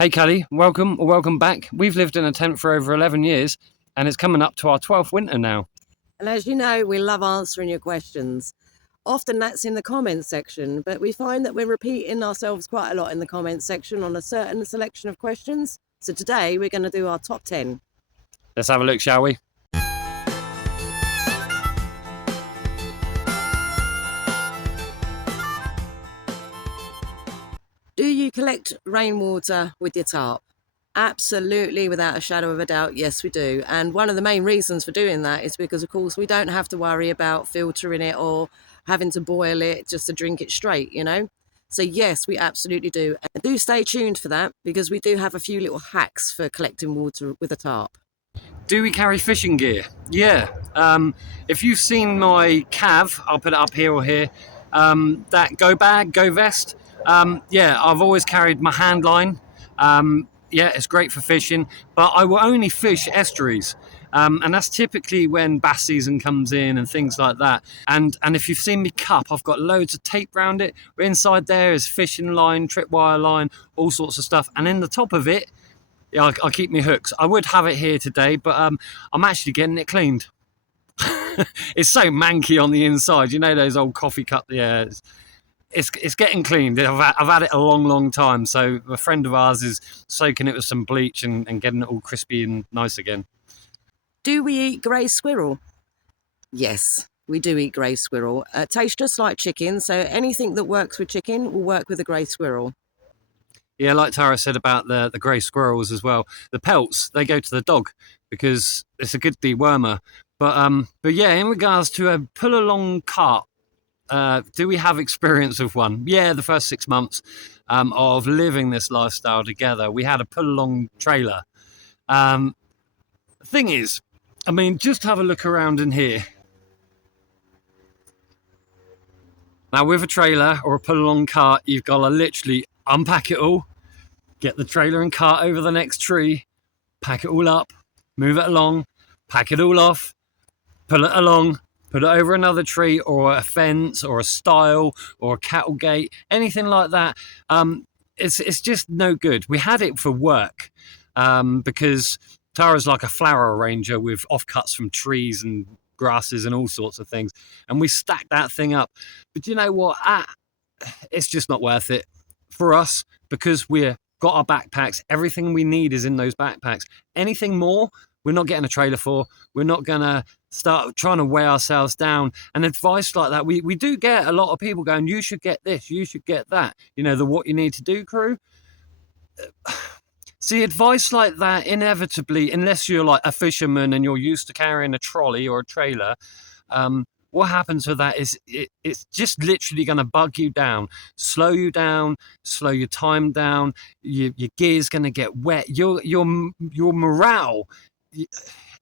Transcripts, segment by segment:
Hey Callie, welcome back. We've lived in a tent for over 11 years and it's coming up to our 12th winter now. And as you know, we love answering your questions. Often that's in the comments section, but we find that we're repeating ourselves quite a lot in the comments section on a certain selection of questions. So today we're going to do our top 10. Let's have a look, shall we? Do you collect rainwater with your tarp? Absolutely, without a shadow of a doubt, yes, we do. And one of the main reasons for doing that is because, of course, we don't have to worry about filtering it or having to boil it just to drink it straight. So, yes, we absolutely do. And do stay tuned for that because we do have a few little hacks for collecting water with a tarp. Do we carry fishing gear? Yeah. If you've seen my cav, I'll put it up here or here, that go bag, go vest. Yeah, I've always carried my hand line. Yeah, it's great for fishing, but I will only fish estuaries. And that's typically when bass season comes in and things like that. And if you've seen me cup, I've got loads of tape around it. Inside there is fishing line, tripwire line, all sorts of stuff. And in the top of it, yeah, I keep my hooks. I would have it here today, but I'm actually getting it cleaned. It's so manky on the inside. You know those old coffee cup. Yeah, it's getting cleaned. I've had it a long time. So a friend of ours is soaking it with some bleach and getting it all crispy and nice again. Do we eat grey squirrel? Yes, we do eat grey squirrel. It tastes just like chicken, so anything that works with chicken will work with a grey squirrel. Yeah, like Tara said about the grey squirrels as well. The pelts, they go to the dog because it's a good dewormer. But yeah, in regards to a pull along cart, do we have experience of one? Yeah, the first 6 months of living this lifestyle together, we had a pull along trailer. The thing is, I mean, just have a look around in here. Now, with a trailer or a pull along cart, you've got to literally unpack it all, get the trailer and cart over the next tree, pack it all up, move it along, pack it all off, pull it along, put it over another tree or a fence or a stile or a cattle gate, anything like that. It's just no good. We had it for work because Tara's like a flower arranger with offcuts from trees and grasses and all sorts of things. And we stacked that thing up. But you know what? It's just not worth it for us because we've got our backpacks. Everything we need is in those backpacks. Anything more, we're not getting a trailer for. We're not going to start trying to weigh ourselves down. And advice like that, we do get a lot of people going, you should get this, you should get that. You know, the what you need to do crew. See, advice like that, inevitably, unless you're like a fisherman and you're used to carrying a trolley or a trailer, what happens with that is it's just literally going to bug you down, slow you down, slow your time down. Your gear's going to get wet. Your morale,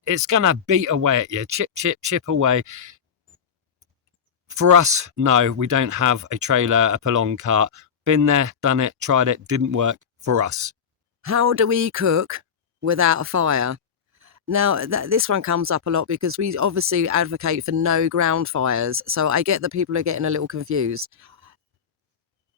it's going to beat away at you, chip away. For us, no, we don't have a trailer, a pull-on cart. Been there, done it, tried it, didn't work for us. How do we cook without a fire? Now, this one comes up a lot because we obviously advocate for no ground fires. So I get that people are getting a little confused.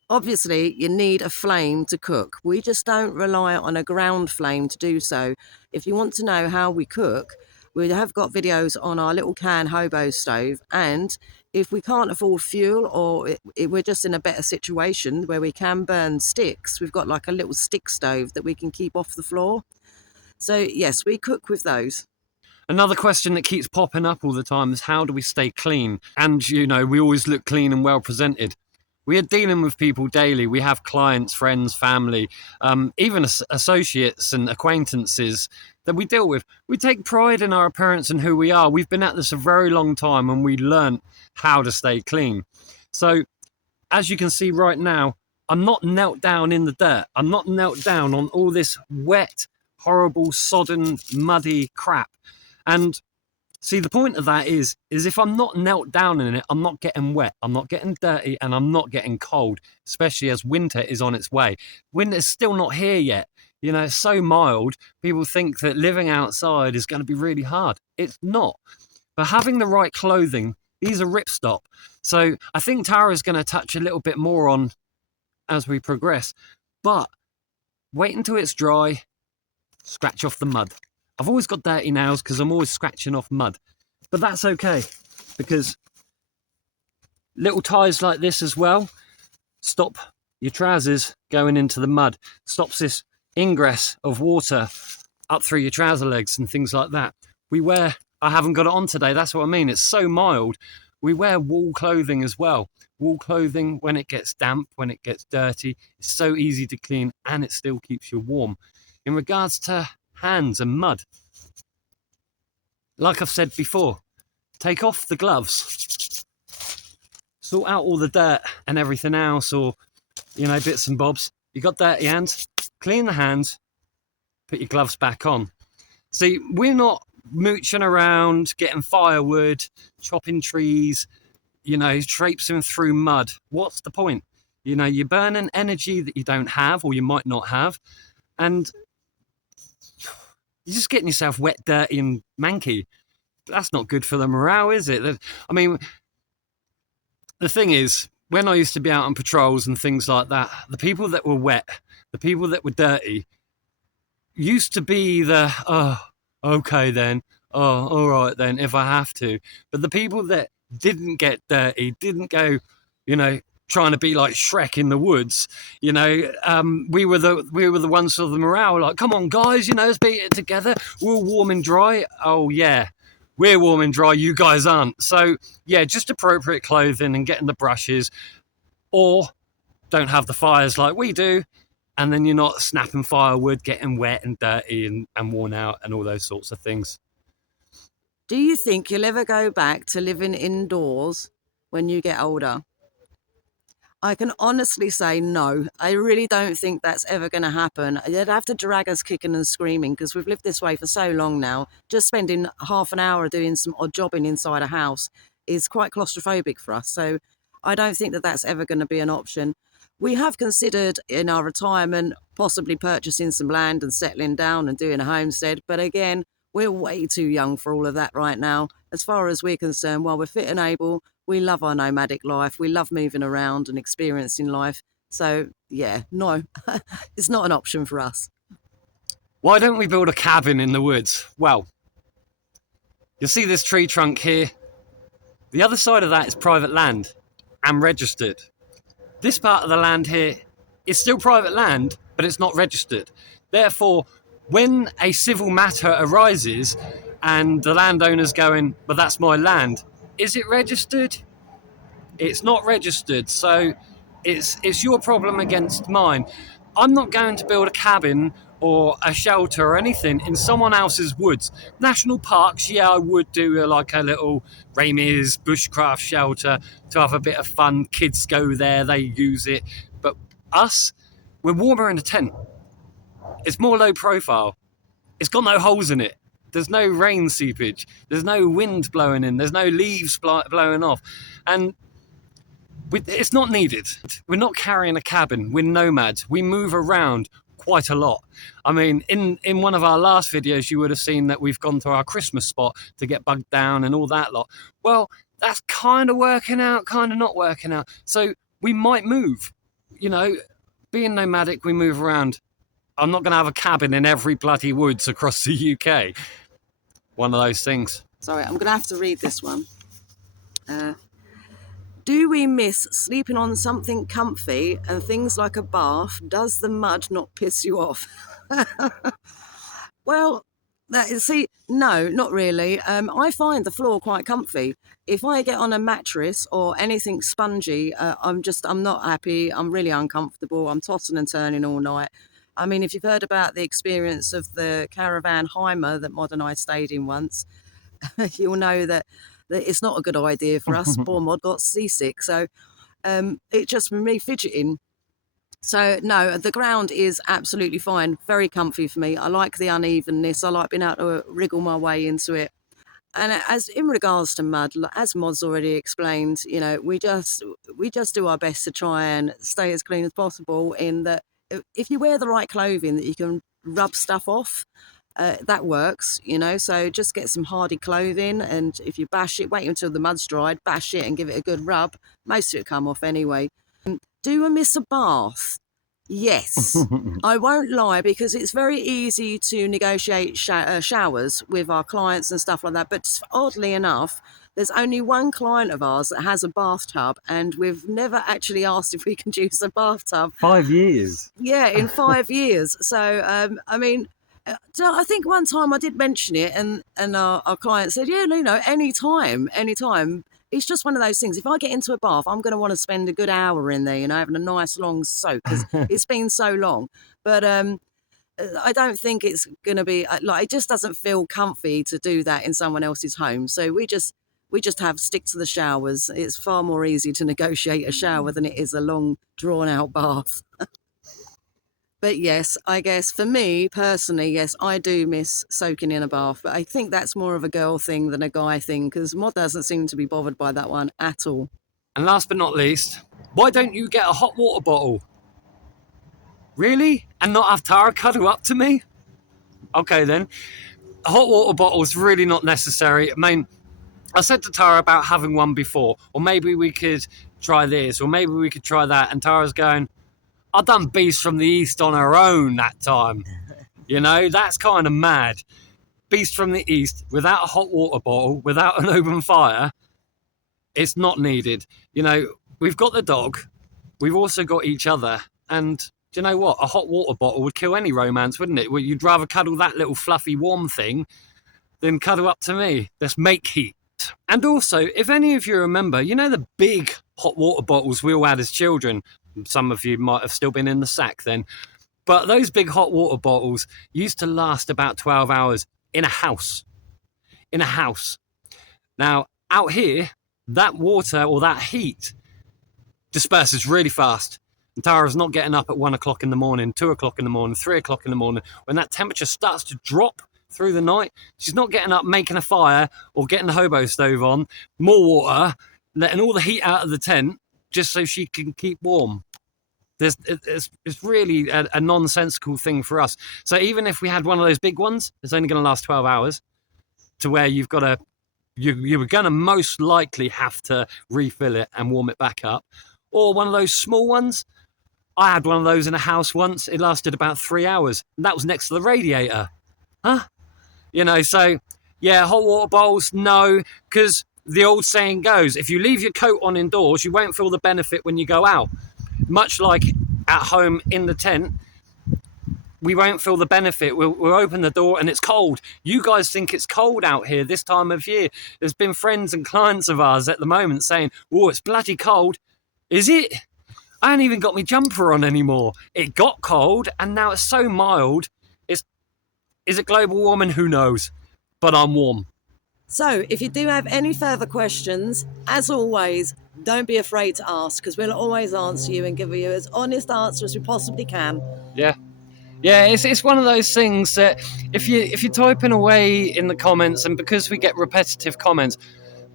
Obviously, you need a flame to cook. We just don't rely on a ground flame to do so. If you want to know how we cook, we have got videos on our little can hobo stove. And if we can't afford fuel or we're just in a better situation where we can burn sticks, we've got like a little stick stove that we can keep off the floor. So, yes, we cook with those. Another question that keeps popping up all the time is how do we stay clean? And, you know, we always look clean and well presented. We are dealing with people daily. We have clients, friends, family, even associates and acquaintances that we deal with. We take pride in our appearance and who we are. We've been at this a very long time and we learned how to stay clean. So, as you can see right now, I'm not knelt down in the dirt. I'm not knelt down on all this wet, horrible, sodden, muddy crap. And see, the point of that is if I'm not knelt down in it, I'm not getting wet, I'm not getting dirty, and I'm not getting cold, especially as winter is on its way. Winter's still not here yet. You know, it's so mild. People think that living outside is going to be really hard. It's not. But having the right clothing, these are ripstop. So I think Tara's going to touch a little bit more on as we progress. But wait until it's dry, scratch off the mud. I've always got dirty nails because I'm always scratching off mud, but that's okay because little ties like this as well stop your trousers going into the mud, stops this ingress of water up through your trouser legs and things like that. I haven't got it on today, that's what I mean, it's so mild. We wear wool clothing as well. Wool clothing, when it gets damp, when it gets dirty, it's so easy to clean and it still keeps you warm. In regards to hands and mud, like I've said before, take off the gloves, sort out all the dirt and everything else, or bits and bobs. You got dirty hands, clean the hands, put your gloves back on. See, we're not mooching around, getting firewood, chopping trees, traipsing through mud. What's the point? You're burning energy that you don't have or you might not have, and you're just getting yourself wet, dirty and manky. That's not good for the morale, is it? I mean, the thing is, when I used to be out on patrols and things like that, the people that were wet, the people that were dirty, used to be the, oh, okay then, oh, all right then, if I have to. But the people that didn't get dirty, didn't go, trying to be like Shrek in the woods, we were the ones for the morale, like, come on guys, let's beat it together. We're all warm and dry. Oh yeah, we're warm and dry, you guys aren't. So yeah, just appropriate clothing and getting the brushes, or don't have the fires like we do, and then you're not snapping firewood, getting wet and dirty and worn out and all those sorts of things. Do you think you'll ever go back to living indoors when you get older? I can honestly say no. I really don't think that's ever going to happen. They'd have to drag us kicking and screaming because we've lived this way for so long now. Just spending half an hour doing some odd jobbing inside a house is quite claustrophobic for us. So I don't think that that's ever going to be an option. We have considered in our retirement possibly purchasing some land and settling down and doing a homestead. But again, we're way too young for all of that right now. As far as we're concerned, while we're fit and able, we love our nomadic life. We love moving around and experiencing life. So, yeah, no, it's not an option for us. Why don't we build a cabin in the woods? Well, you'll see this tree trunk here. The other side of that is private land and registered. This part of the land here is still private land, but it's not registered. Therefore, when a civil matter arises and the landowner's going, but that's my land, is it registered? It's not registered, so it's your problem against mine. I'm not going to build a cabin or a shelter or anything in someone else's woods. National parks, yeah, I would do like a little Ramir's bushcraft shelter to have a bit of fun. Kids go there, they use it. But us, we're warmer in a tent. It's more low profile. It's got no holes in it. There's no rain seepage. There's no wind blowing in. There's no leaves blowing off. And it's not needed. We're not carrying a cabin. We're nomads. We move around quite a lot. I mean, in one of our last videos, you would have seen that we've gone to our Christmas spot to get bugged down and all that lot. Well, that's kind of working out, kind of not working out. So we might move. Being nomadic, we move around. I'm not going to have a cabin in every bloody woods across the UK. One of those things. Sorry, I'm going to have to read this one. Do we miss sleeping on something comfy and things like a bath? Does the mud not piss you off? Well, no, not really. I find the floor quite comfy. If I get on a mattress or anything spongy, I'm not happy. I'm really uncomfortable. I'm tossing and turning all night. I mean, if you've heard about the experience of the caravan Hymer that Mod and I stayed in once, you'll know that it's not a good idea for us. Poor Mod got seasick. So it just made me fidgeting. So no, the ground is absolutely fine. Very comfy for me. I like the unevenness. I like being able to wriggle my way into it. And as in regards to mud, as Mod's already explained, we just do our best to try and stay as clean as possible, in that if you wear the right clothing that you can rub stuff off, that works, so just get some hardy clothing, and if you bash it, wait until the mud's dried, bash it and give it a good rub. Most of it come off anyway. Do I miss a bath? Yes, I won't lie, because it's very easy to negotiate showers with our clients and stuff like that. But oddly enough, there's only one client of ours that has a bathtub, and we've never actually asked if we can use a bathtub. 5 years. Yeah, in 5 years. So, I mean, so I think one time I did mention it, and our client said, yeah, you know, anytime, anytime. It's just one of those things. If I get into a bath, I'm going to want to spend a good hour in there, you know, having a nice long soak, because it's been so long. But I don't think it's going to be like, it just doesn't feel comfy to do that in someone else's home. So we just have stick to the showers. It's far more easy to negotiate a shower than it is a long drawn out bath. But yes, I guess for me personally, yes, I do miss soaking in a bath. But I think that's more of a girl thing than a guy thing, because Mod doesn't seem to be bothered by that one at all. And last but not least, why don't you get a hot water bottle? Really? And not have Tara cuddle up to me? Okay then. A hot water bottle is really not necessary. I mean, I said to Tara about having one before, or maybe we could try this, or maybe we could try that. And Tara's going, I done Beast from the East on her own that time. You know, that's kind of mad. Beast from the East, without a hot water bottle, without an open fire, it's not needed. You know, we've got the dog, we've also got each other, and do you know what? A hot water bottle would kill any romance, wouldn't it? Well, you'd rather cuddle that little fluffy warm thing than cuddle up to me. Let's make heat. And also, if any of you remember, you know the big hot water bottles we all had as children? Some of you might have still been in the sack then. But those big hot water bottles used to last about 12 hours in a house. In a house. Now, out here, that water or that heat disperses really fast. And Tara's not getting up at 1 o'clock in the morning, 2 o'clock in the morning, 3 o'clock in the morning. When that temperature starts to drop through the night, she's not getting up, making a fire or getting the hobo stove on, more water, letting all the heat out of the tent just so she can keep warm. It's really a nonsensical thing for us. So even if we had one of those big ones, it's only going to last 12 hours, to where you were going to most likely have to refill it and warm it back up. Or one of those small ones. I had one of those in a house once. It lasted about 3 hours. And that was next to the radiator. Huh? You know, so yeah, hot water bowls, no, because the old saying goes, if you leave your coat on indoors, you won't feel the benefit when you go out. Much like at home in the tent, we won't feel the benefit. We'll open the door and it's cold. You guys think it's cold out here this time of year. There's been friends and clients of ours at the moment saying, oh, it's bloody cold. Is it? I ain't even got my jumper on anymore. It got cold and now it's so mild. Is it global warming? Who knows? But I'm warm. So if you do have any further questions, as always, don't be afraid to ask, because we'll always answer you and give you as honest answer as we possibly can. Yeah, it's one of those things that if you're typing away in the comments, and because we get repetitive comments,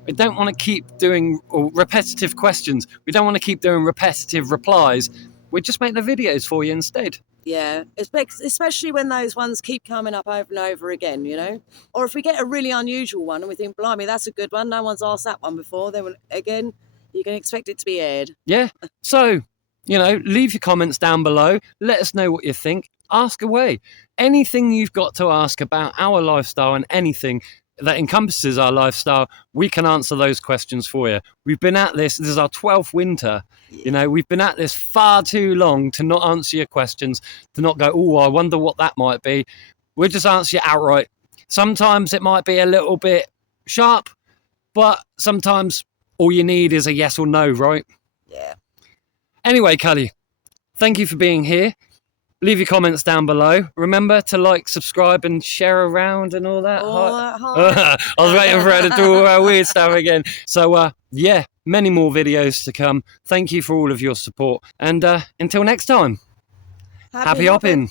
we don't want to keep doing repetitive questions. We don't want to keep doing repetitive replies. We just make the videos for you instead. Yeah, especially when those ones keep coming up over and over again, you know? Or if we get a really unusual one and we think, blimey, that's a good one, no one's asked that one before, then again, you can expect it to be aired. Yeah, so, you know, leave your comments down below. Let us know what you think. Ask away. Anything you've got to ask about our lifestyle and anything that encompasses our lifestyle, we can answer those questions for you. We've been at this is our 12th winter. You know, we've been at this far too long to not answer your questions, to not go, oh, I wonder what that might be. We'll just answer you outright. Sometimes it might be a little bit sharp, but sometimes all you need is a yes or no, right? Yeah. Anyway, Cully, thank you for being here. Leave your comments down below. Remember to like, subscribe, and share around and all that. I was waiting for her to do all our weird stuff again. So, yeah, many more videos to come. Thank you for all of your support. And until next time, happy hopping.